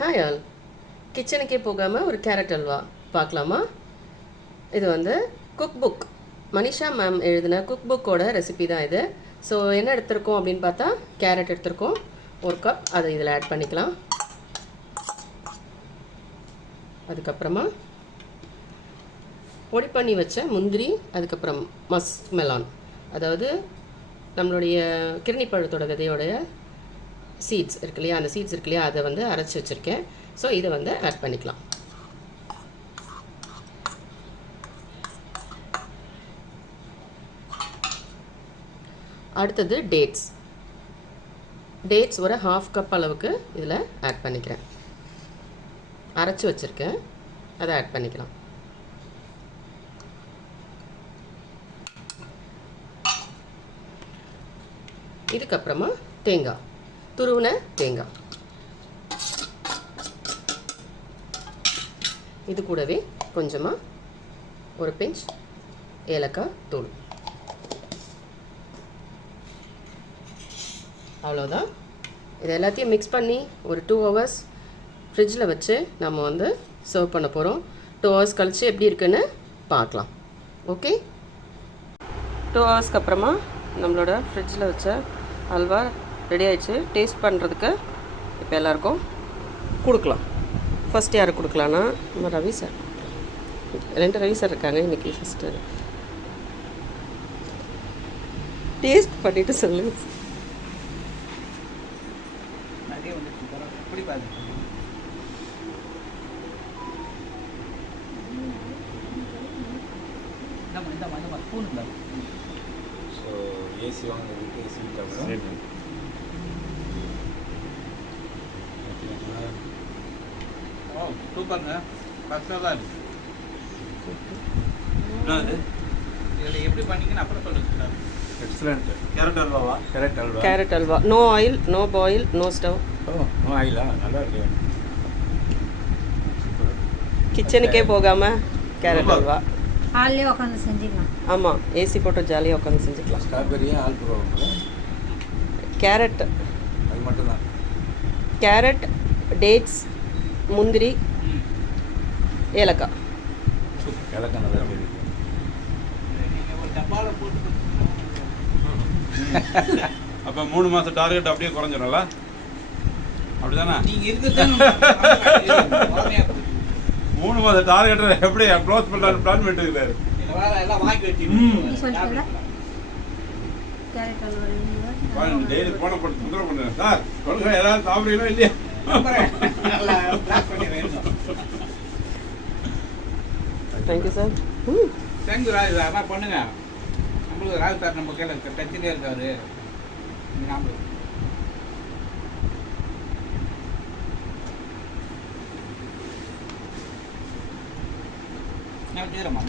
Hi all, கிச்சனுக்கே போகாமல் ஒரு carrot halwa பார்க்கலாமா? இது வந்து குக் புக், மனிஷா மேம் எழுதின குக் புக்கோட ரெசிபி தான் இது. ஸோ என்ன எடுத்திருக்கோம் அப்படின்னு பார்த்தா கேரட் எடுத்திருக்கோம், ஒரு கப். அதை இதில் ஆட் பண்ணிக்கலாம். அதுக்கப்புறமா பொடி பண்ணி வச்ச முந்திரி, அதுக்கப்புறம் மஸ்க் மெலான், அதாவது நம்மளுடைய கிருணி பழத்தோட விதையோடைய சீட்ஸ் இருக்கு இல்லையா, அந்த சீட்ஸ் இருக்கு இல்லையா, அதை வந்து அரைச்சி வச்சுருக்கேன். ஸோ இதை வந்து ஆட் பண்ணிக்கலாம். அடுத்தது டேட்ஸ் ஒரு 1/2 கப் அளவுக்கு இதில் ஆட் பண்ணிக்கிறேன். அரைச்சி வச்சுருக்கேன், அதை ஆட் பண்ணிக்கலாம். இதுக்கப்புறமா தேங்காய், துருவின தேங்காய், இது கூடவே கொஞ்சமாக ஒரு பிஞ்ச் ஏலக்காய் தூள். அவ்வளோதான். இது எல்லாத்தையும் மிக்ஸ் பண்ணி ஒரு 2 hours ஃப்ரிட்ஜில் வச்சு நம்ம வந்து சர்வ் பண்ண போகிறோம். 2 hours கழித்து எப்படி இருக்குன்னு பார்க்கலாம். ஓகே, 2 hours அப்புறமா நம்மளோட ஃப்ரிட்ஜில் வச்ச அல்வா ரெடி ஆகிடுச்சு. டேஸ்ட் பண்ணுறதுக்கு இப்போ எல்லாருக்கும் கொடுக்கலாம். ஃபஸ்ட் யாருக்கு கொடுக்கலான்னா நம்ம ரவி சார், 2 ரவி சார் இருக்காங்க இன்றைக்கி. ஃபஸ்ட்டு டேஸ்ட் பண்ணிவிட்டு சொல்லுங்கள். ஸோ ஏசி வாங்குறதுக்கு ஏசி சூப்பருங்க, ஃபஸ்ட்டாக தான் இருக்குது. இதில் எப்படி பண்ணிங்கன்னு அப்புறம் சொல்லுங்க. எக்ஸலண்ட். கேரட் அல்வாவா? Carrot halwa, no oil, no boil, no stove. No ஆயிலா? நல்லா இருக்கு. கிச்சனுக்கே போகாமல் கேரட் அல்வா. ஹால்லே உட்காந்து செஞ்சுக்கலாம். ஆமாம், ஏசி போட்டு ஜாலியாக உட்காந்து செஞ்சுக்கலாம். ஸ்ட்ராபெரியா ஆல் ப்ரோவா? கேரட், அது மட்டும்தான். கேரட், டேட்ஸ், முந்திரி, ஏலக்காய். ஏலக்காய் நல்லா இருக்கு. நீங்கள் ஒரு டப்பாவில் போட்டு அப்போ 3 மாதம் டார்கெட் அப்படியே குறைஞ்சிடும்ல, அப்படிதானே? நீங்கள் இருக்கிறது 3 மாதம் டார்கெட் எப்படி க்ளோஸ் பண்ணலான்னு பிளான் பண்ணிட்டுருக்காரு. எல்லாம் வாங்கி வச்சு கேரட் அல்வா டெய்லி போன போட்டு தொந்தரவு பண்ணுறேன் சார். சொல்லுங்க, ஏதாவது சாப்பிடுறீங்களா இல்லையா? Thank you sir. Thank you Raj sir. ஆனால் பண்ணுங்க, நம்மளுக்கு ராஜ் சார் நம்ம கையில் டச்சிலே இருக்காரு. நான் வச்சுக்கிறேம்மா.